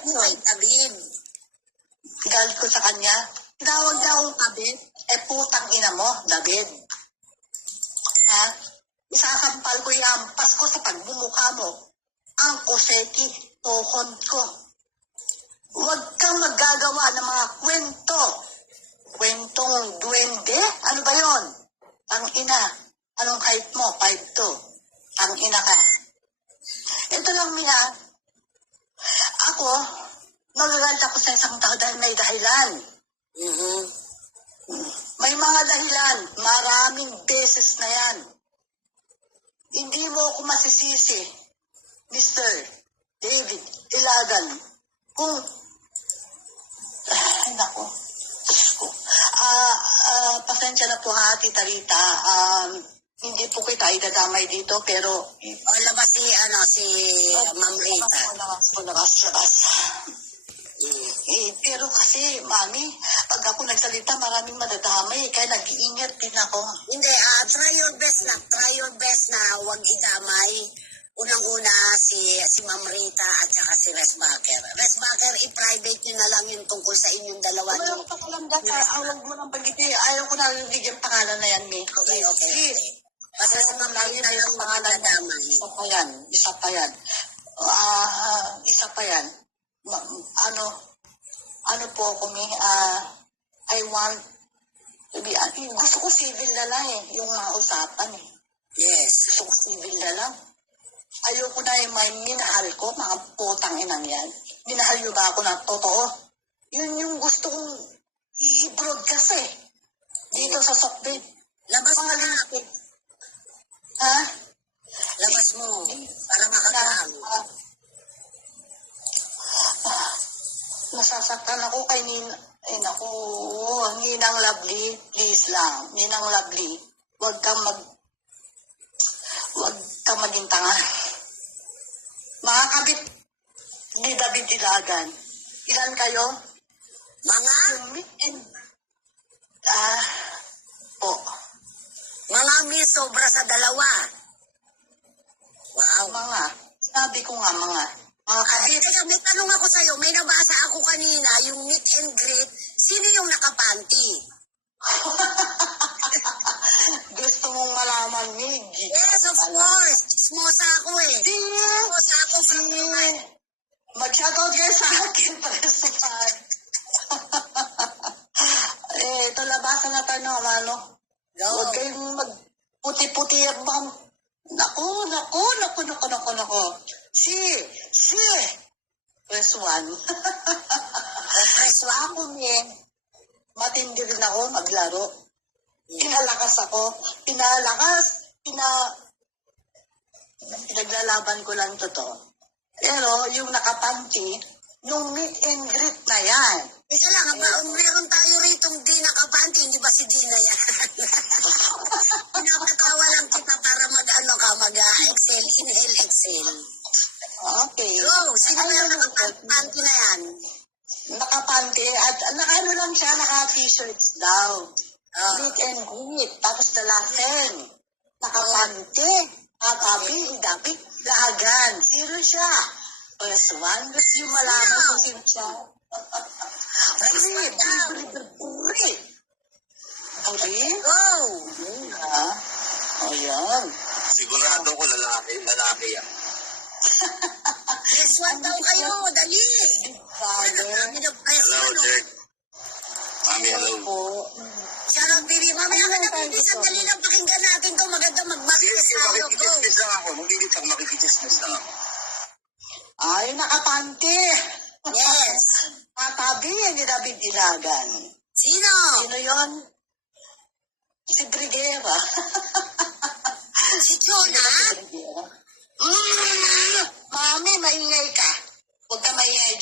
Galit mo kay David. Galit ko sa kanya. Tinawag niya akong kabit. Putang ina mo, David. Ha? Isasampal ko yung ampas ko sa pagmumukha mo. Ang koseki, tohon ko. Huwag kang maggagawa ng mga kwento. Kwentong duwende? Ano ba yon? Ang ina. Anong height mo? 5'2". Ang ina ka. Ito lang, Mia. Ako, nagagalta ako sa isang tao dahil may dahilan. May mga dahilan. Maraming beses na yan. Hindi mo ako masisisi, Mr. David Ilagan. Kung, ay nako, pasensya na po ha, Tita Rita. Hindi po kita idadamay dito, pero... Labas si Ma'am Rita. Labas. Pero kasi, Mami, pag ako nagsalita, maraming madadamay, kaya nag-iingat din ako. Hindi, try your best na huwag idamay. Unang-una si Ma'am Rita at saka si Resbacker. Resbacker, i-private nyo na lang yung tungkol sa inyong dalawa. Wala ko pa lang dati, awag mo ng pagkiti. Ayaw ko na bigyan pangalan na yan, May. Okay. Basta si Ma'am Rita lang magdadamay. Isa pa yan. Ano po ako, May, I want to be, gusto ko civil na lang yung mga usapan Yes. Gusto ko civil na lang. Ayoko na yung may minahal ko, mga putang inang yan. Minahal nyo ba ako ng totoo? Yun yung gusto kong i-broadcast dito sa softbait. Labas mo na. Ha? Labas mo. Para makakaang. Nasasaktan ako kay Ninang Lovely, please lang. Ninang Lovely, huwag kang maging tanga. Mga kabit ni David Ilagan, ilan kayo? Mga? Po. Mga miss, sobra sa dalawa. Wow. Mga, sabi ko nga mga kabit. Teka, may tanong ako sa'yo. May nabasa ako kanina, yung meet and greet, sino yung nakapanty? Gusto mong malaman, Mig? Yes, of course. Chismosa ako Chismosa ako from Mag-shoutout kayo sa akin para sa fan. Ito labasan na tayo ng ano. Huwag kayong magputi-puti ang bang. Naku. Si. Press 1. Press 1. Ako, matindi rin ako maglaro. Pinalakas ako. Pinaglalaban ko lang totoo. Pero yung nakapanty, yung meet and greet na yan. Isa lang, meron tayo ritong di nakapanty, hindi ba si Dina yan? Pinapatawa lang kita para mag-excel, inhale, exhale. Okay. Go, sino yung nakapanty na yan? Nakapanty at nakaano lang siya, naka-t-shirts daw. Meet and greet, tapos dalasin. Nakapanty. Dapat lagan. Sino siya? Press 1. Gusto yung malaman kung sino siya. Go! Ayan. Sigurado ko lalaki yan. Press 1 daw kayo, dali! Hello, Jack. Mami, hello. Shoutout, baby. Mamaya ka na, baby. Sandali lang, pakinggan natin to. Maganda mag-maskis tayo. Go! Makikichismis lang ako. Makikichismis lang ako. Ay, nakapanty. Yes. Katabi ni David Ilagan. Sino? Sino yon? Si Briguera. Si Jonah? Mami, maingay ka. Huwag ka maingay